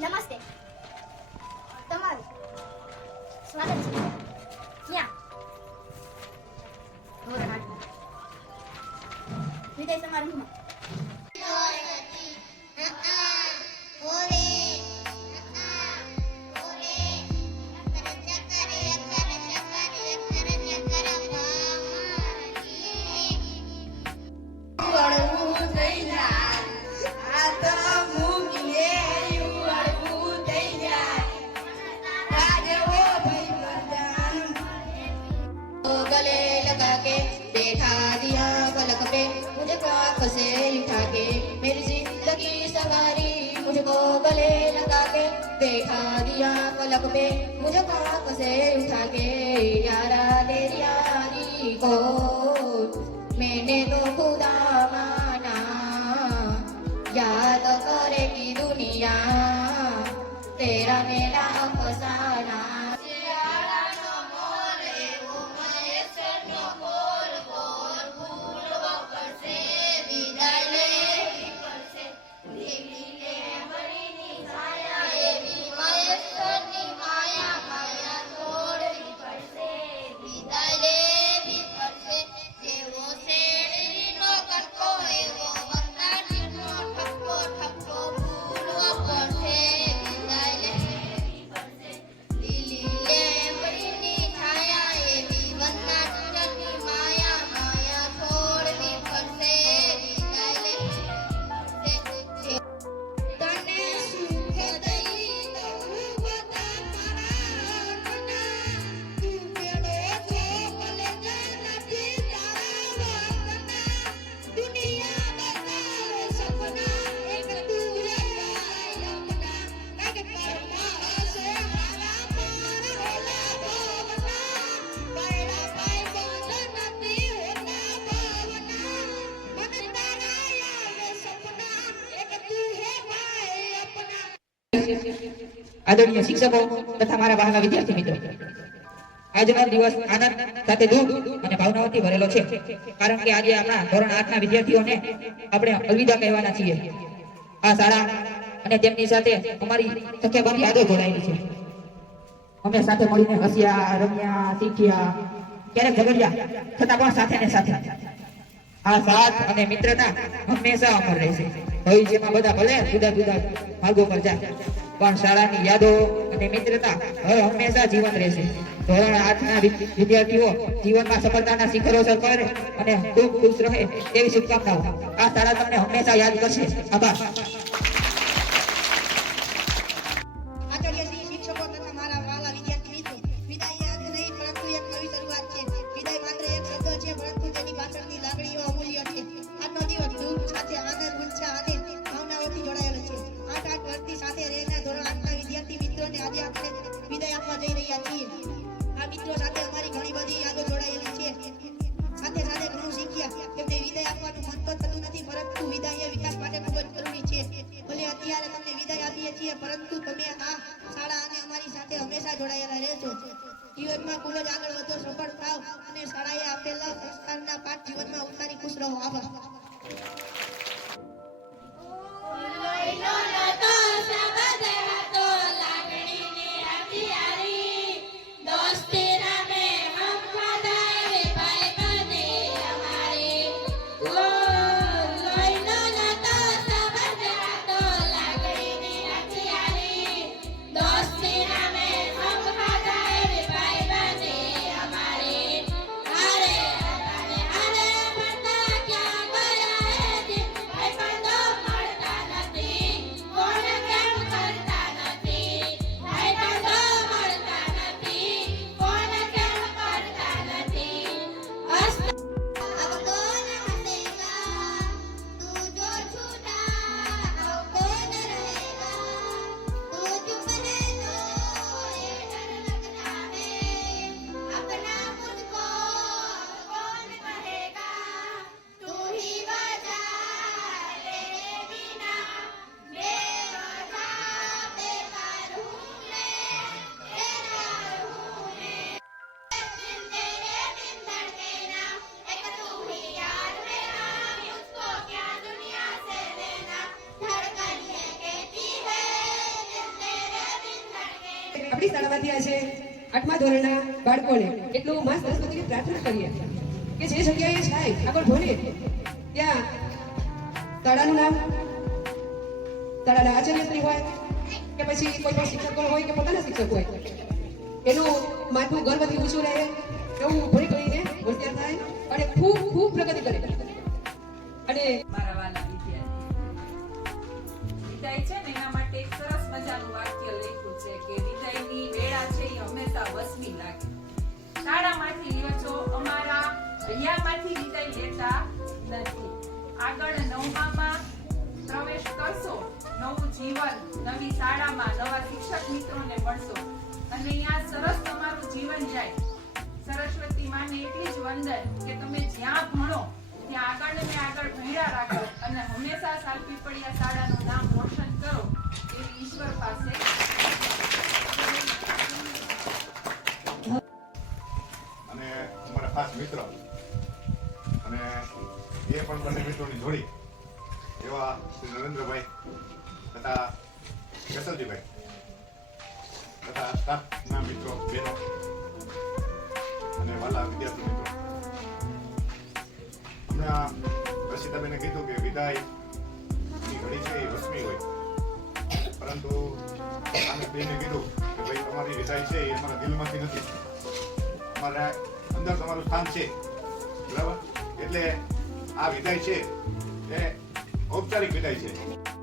નમસ્તે. તમારું સ્વાગત છે. ક્યાં? ધોરણ આઠમાં. વિદાય સમારંભમાં. से उठा के मेरी जिंदगी सवारी मुझको गले लगा के देखा दिया पलक पे मुझको आँख से उठा के यारा तेरी यारी को मैंने तो खुदा माना याद करेगी दुनिया तेरा मेरा अफसाना આદરણીય શિક્ષકો તથા મારા વહાલા વિદ્યાર્થી મિત્રો. આજનો દિવસ આનંદ સાથે દુઃખ અને ભાવનાઓથી ભરેલો છે. કારણ કે આજે આપણા ધોરણ આઠના વિદ્યાર્થીઓને આપણે અલવિદા કહેવાના છીએ. આ શાળા અને તેમની સાથે અમારી સંખ્યાબંધ યાદો જોડાયેલી છે. અમે સાથે મળીને હસ્યા, રમ્યા, શીખ્યા, ક્યારેક ઝઘડ્યા, છતાં પણ સાથે ને સાથે. આ સાથ અને મિત્રતા હંમેશા અમર રહેશે. ભવિષ્યમાં બધા ભલે જુદા જુદા માર્ગો પર જાય, પણ શાળાની યાદો અને મિત્રતા હવે હંમેશા જીવંત રહેશે. ધોરણ આઠના વિદ્યાર્થીઓ જીવનમાં સફળતાના શિખરો સર કરે અને ખૂબ ખુશ રહે તેવી શુભકામનાઓ. આ શાળા તમને હંમેશા યાદ કરશે. આભાર. અત્યારે તમને વિદાય આપીએ છીએ પરંતુ તમે આ શાળા અને અમારી સાથે હંમેશા જોડાયેલા રહેશો જીવનમાં ખૂબ જ આગળ વધો સફળ થાવ અને શાળાએ આપેલા સંસ્કારના પાઠ જીવનમાં ઉતારી ખુશ રહો આભાર આપણી શાળામાંથી આજે આઠમા ધોરણના બાળકોને એટલું માં સરસ્વતીની પ્રાર્થના કરીએ કે જે જગ્યાએ જાય, આગળ ભણે, ત્યાં તળાનું નામ તળાના આચાર્યશ્રી હોય કે પછી કોઈ પણ શિક્ષકો હોય કે પોતાના શિક્ષક હોય. એનું માથું ગર્વથી ઊંચું રહે એવું ભણી ભણીને હોશિયાર થાય અને ખૂબ ખૂબ પ્રગતિ કરે. અને મારા વાલા વિદ્યાર્થી વિદાય છે ને? એના માટે સરસ મજાનું એ વસવી લાગે. શાળામાંથી લ્યો અમારા અહીંયામાંથી વિદાય લેતા નથી. આગળ નવમામાં પ્રવેશ કરશો, નવું જીવન, નવી શાળામાં નવા શિક્ષક મિત્રોને મળશો. અને અહીંયા સરસ તમારું જીવન જાય. સરસ્વતી માને એટલી જ વંદન કે તમે જ્યાં ભણો, ત્યાં આગળ ને આગળ ભણ્યા રાખો અને હંમેશા સાલપીપળિયા શાળાનું નામ રોશન કરો એવી ઈશ્વર પાસે મિત્ર. અને એ પણ બંને મિત્રોની જોડી એવા શ્રી નરેન્દ્રભાઈ તથા કેશવજીભાઈ તથા સ્ટાફના મિત્રો બહેનો અને વાલા વિદ્યાર્થી મિત્રો. હમણાં રસીદાબેને કીધું કે વિદાય ઘડી છે, એ વસમી હોય. પરંતુ આને બેને કીધું કે ભાઈ, તમારી વિદાય છે, એ અમારા દિલમાંથી નથી. અમારા અંદર તમારું સ્થાન છે. બરાબર? એટલે આ વિદાય છે. એ ઔપચારિક વિદાય છે.